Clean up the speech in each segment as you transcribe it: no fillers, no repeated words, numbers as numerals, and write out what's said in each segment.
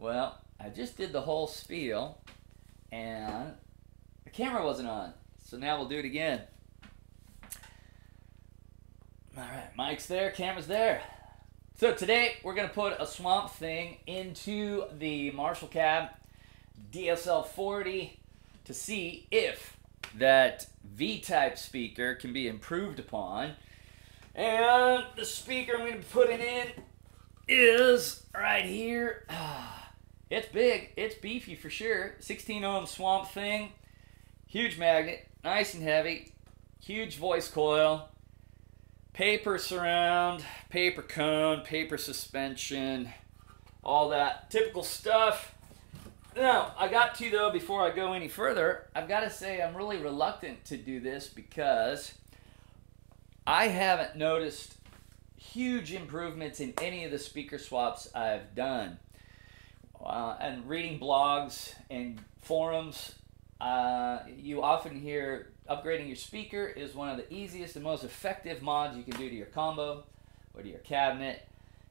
Well, I just did the whole spiel and the camera wasn't on. So now we'll do it again. Alright, mic's there, camera's there. So today we're going to put a Swamp Thang into the Marshall cab DSL 40 to see if that V-type speaker can be improved upon. And the speaker I'm going to be putting in is right here. It's big, it's beefy for sure. 16 ohm Swamp Thang, huge magnet, nice and heavy, huge voice coil, paper surround, paper cone, paper suspension, all that typical stuff. Now, I got to, though, before I go any further, I've got to say I'm really reluctant to do this because I haven't noticed huge improvements in any of the speaker swaps I've done. And reading blogs and forums, you often hear upgrading your speaker is one of the easiest and most effective mods you can do to your combo or to your cabinet.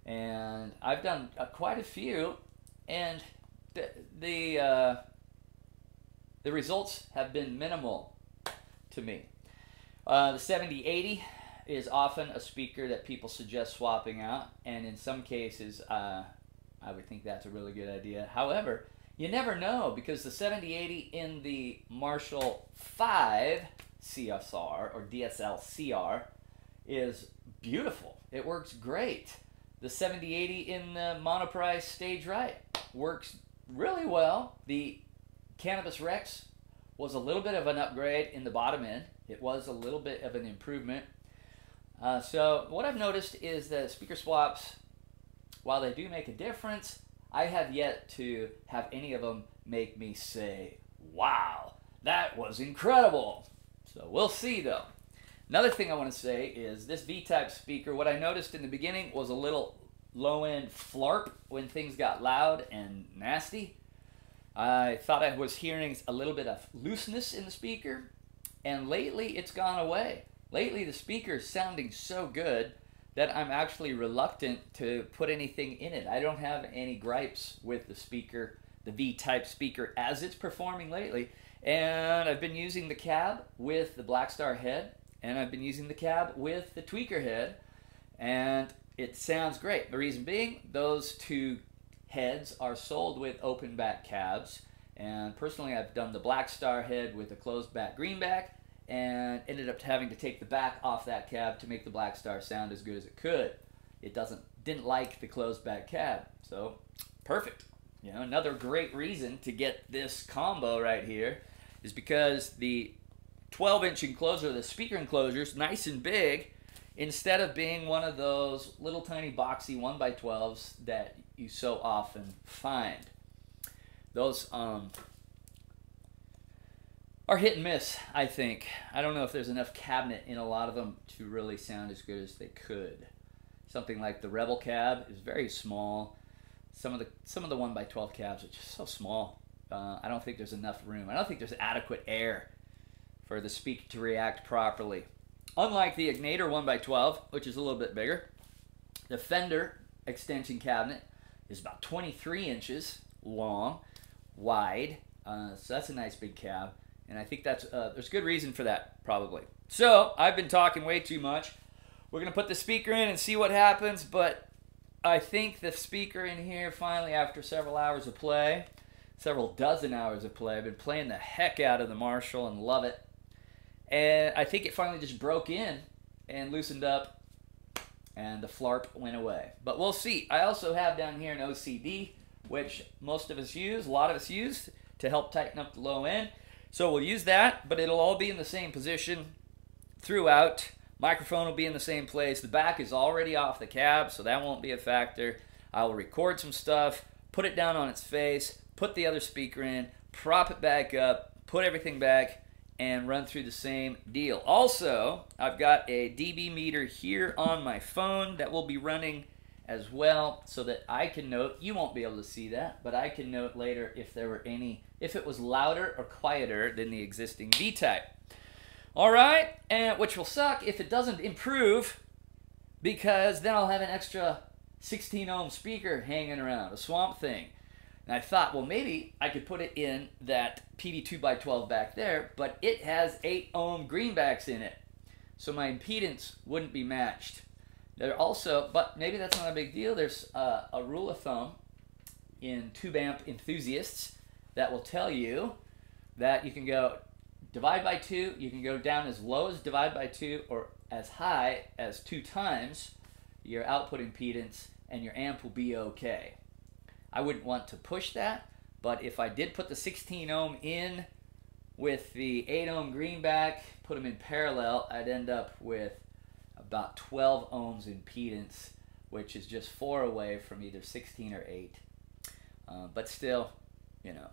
And I've done quite a few, and the results have been minimal to me. The 7080 is often a speaker that people suggest swapping out, and in some cases I would think that's a really good idea. However, you never know, because the 7080 in the Marshall 5 CSR or DSL CR is beautiful. It works great. The 7080 in the Monoprice Stage Right works really well. The Cannabis Rex was a little bit of an upgrade in the bottom end. It was a little bit of an improvement. So what I've noticed is that speaker swaps, while they do make a difference, I have yet to have any of them make me say, wow, that was incredible. So we'll see, though. Another thing I want to say is this V-type speaker, what I noticed in the beginning was a little low-end flarp when things got loud and nasty. I thought I was hearing a little bit of looseness in the speaker, and lately it's gone away. Lately the speaker is sounding so good that I'm actually reluctant to put anything in it. I don't have any gripes with the speaker, the V-type speaker, as it's performing lately. And I've been using the cab with the Blackstar head, and I've been using the cab with the tweaker head, and it sounds great. The reason being, those two heads are sold with open back cabs, and personally I've done the Blackstar head with a closed back greenback, and ended up having to take the back off that cab to make the Blackstar sound as good as it could. It didn't like the closed back cab, so perfect. You know, another great reason to get this combo right here is because the 12-inch enclosure, the speaker enclosure, is nice and big, instead of being one of those little tiny boxy 1x12s that you so often find. Those are hit and miss, I think. I don't know if there's enough cabinet in a lot of them to really sound as good as they could. Something like the Rebel cab is very small. Some of the 1x12 cabs are just so small. I don't think there's enough room. I don't think there's adequate air for the speaker to react properly. Unlike the Ignator 1x12, which is a little bit bigger, the Fender extension cabinet is about 23 inches long, wide. So that's a nice big cab. And I think that's there's good reason for that, probably. So, I've been talking way too much. We're going to put the speaker in and see what happens, but I think the speaker in here finally, after several hours of play, several dozen hours of play, I've been playing the heck out of the Marshall and love it. And I think it finally just broke in and loosened up, and the flarp went away. But we'll see. I also have down here an OCD, which most of us use, a lot of us use, to help tighten up the low end. So we'll use that, but it'll all be in the same position throughout. Microphone will be in the same place. The back is already off the cab, so that won't be a factor. I will record some stuff, put it down on its face, put the other speaker in, prop it back up, put everything back, and run through the same deal. Also, I've got a dB meter here on my phone that will be running as well, so that I can note, you won't be able to see that, but I can note later if there were any, if it was louder or quieter than the existing V-type. All right, and which will suck if it doesn't improve, because then I'll have an extra 16 ohm speaker hanging around, a Swamp Thang. And I thought, well, maybe I could put it in that PD 2x12 back there, but it has 8 ohm greenbacks in it. So my impedance wouldn't be matched. There also, but maybe that's not a big deal. There's a rule of thumb in tube amp enthusiasts that will tell you that you can go divide by 2, you can go down as low as divide by 2 or as high as 2 times your output impedance and your amp will be okay. I wouldn't want to push that, but if I did put the 16 ohm in with the 8 ohm greenback, put them in parallel, I'd end up with about 12 ohms impedance, which is just 4 away from either 16 or 8. But still, you know,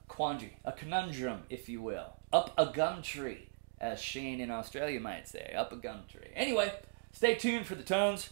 a conundrum, if you will. Up a gum tree, as Shane in Australia might say. Up a gum tree. Anyway, stay tuned for the tones.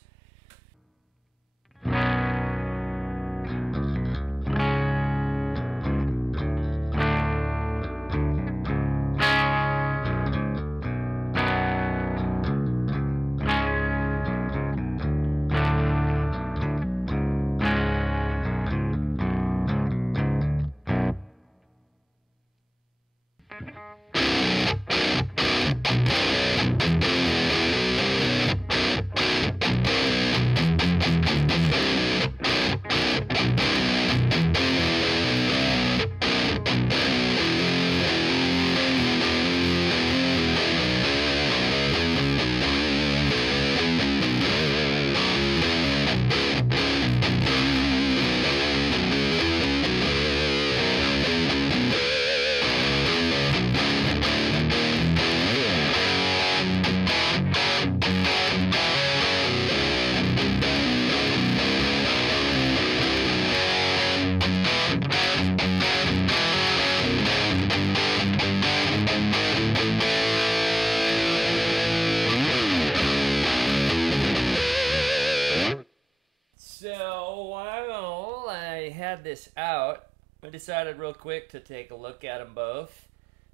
This out, I decided real quick to take a look at them both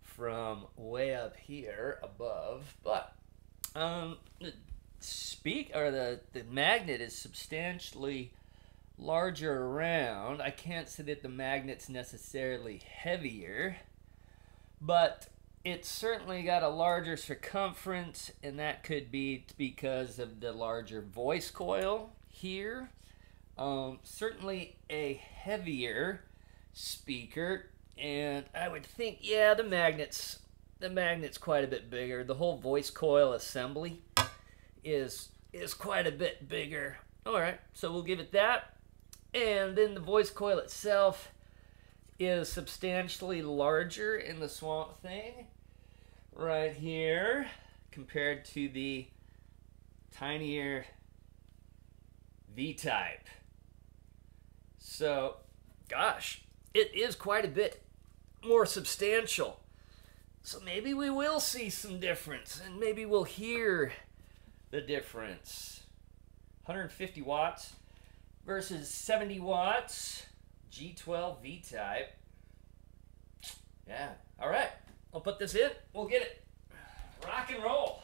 from way up here above. But the magnet is substantially larger around. I can't say that the magnet's necessarily heavier, but it's certainly got a larger circumference, and that could be because of the larger voice coil here. Certainly a heavier speaker, and I would think, yeah, the magnet's quite a bit bigger. The whole voice coil assembly is quite a bit bigger. All right, so we'll give it that. And then the voice coil itself is substantially larger in the Swamp Thang right here compared to the tinier V-type. So, gosh, it is quite a bit more substantial. So maybe we will see some difference, and maybe we'll hear the difference. 150 watts versus 70 watts, G12 V-type. Yeah, all right. I'll put this in. We'll get it. Rock and roll.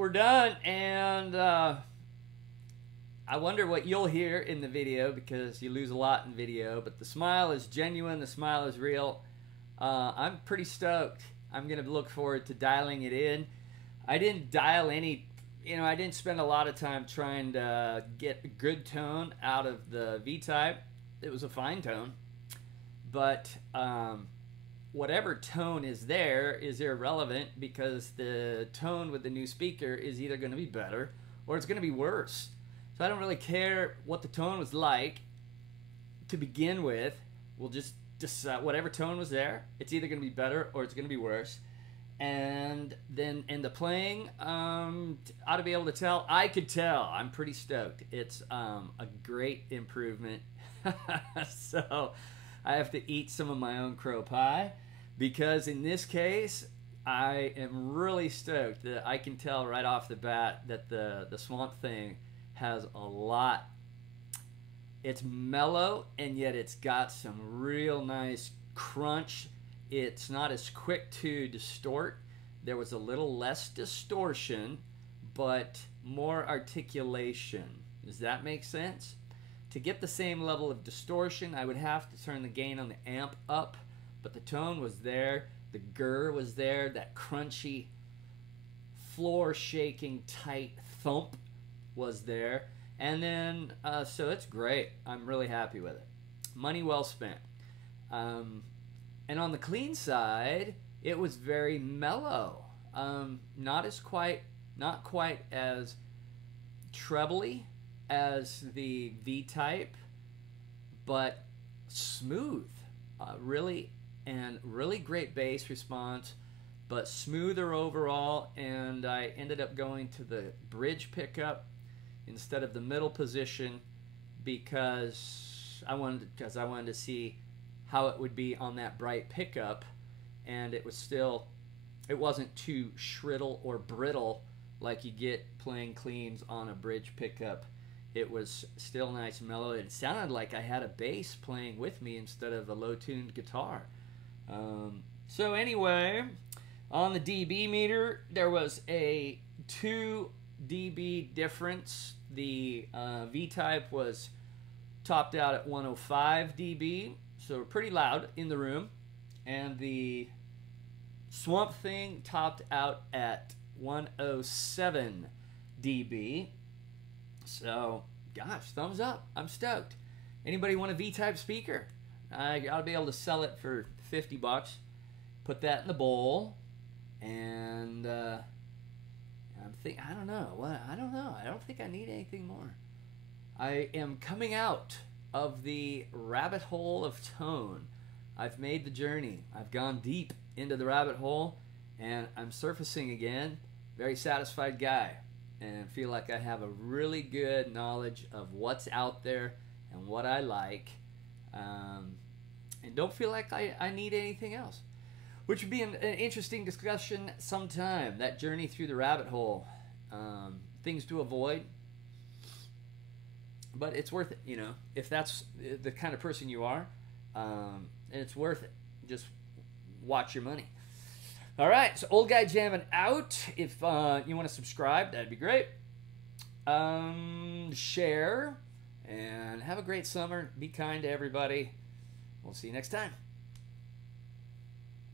we're done, and I wonder what you'll hear in the video, because you lose a lot in video, but the smile is genuine, the smile is real. I'm pretty stoked. I'm going to look forward to dialing it in. I didn't dial any, I didn't spend a lot of time trying to get a good tone out of the V-Type. It was a fine tone, but whatever tone is there is irrelevant, because the tone with the new speaker is either going to be better or it's going to be worse. So I don't really care what the tone was like to begin with. We'll just decide whatever tone was there. It's either going to be better or it's going to be worse. And then in the playing, ought to be able to tell. I could tell. I'm pretty stoked. It's a great improvement. So I have to eat some of my own crow pie, because in this case, I am really stoked that I can tell right off the bat that the Swamp Thang has a lot. It's mellow, and yet it's got some real nice crunch. It's not as quick to distort. There was a little less distortion, but more articulation. Does that make sense? To get the same level of distortion, I would have to turn the gain on the amp up, but the tone was there, the grr was there, that crunchy, floor-shaking, tight thump was there. And then, so it's great. I'm really happy with it. Money well spent. And on the clean side, it was very mellow. Not quite as trebly as the V-Type, but smooth. Really great bass response, but smoother overall. And I ended up going to the bridge pickup instead of the middle position, because I wanted to see how it would be on that bright pickup, and it wasn't too shriddle or brittle like you get playing cleans on a bridge pickup. It was still nice and mellow. It sounded like I had a bass playing with me instead of a low-tuned guitar. So anyway, on the dB meter, there was a 2 dB difference. The V-Type was topped out at 105 dB, so pretty loud in the room. And the Swamp Thang topped out at 107 dB. So, gosh, thumbs up. I'm stoked. Anybody want a V-Type speaker? I ought to be able to sell it for $50. Put that in the bowl, and I don't know. I don't know. I don't think I need anything more. I am coming out of the rabbit hole of tone. I've made the journey. I've gone deep into the rabbit hole, and I'm surfacing again. Very satisfied guy, and feel like I have a really good knowledge of what's out there and what I like, and don't feel like I need anything else. Which would be an interesting discussion sometime, that journey through the rabbit hole. Things to avoid. But it's worth it, if that's the kind of person you are. And it's worth it. Just watch your money. All right, so Old Guy Jamming out. If you want to subscribe, that'd be great. Share. And have a great summer. Be kind to everybody. We'll see you next time.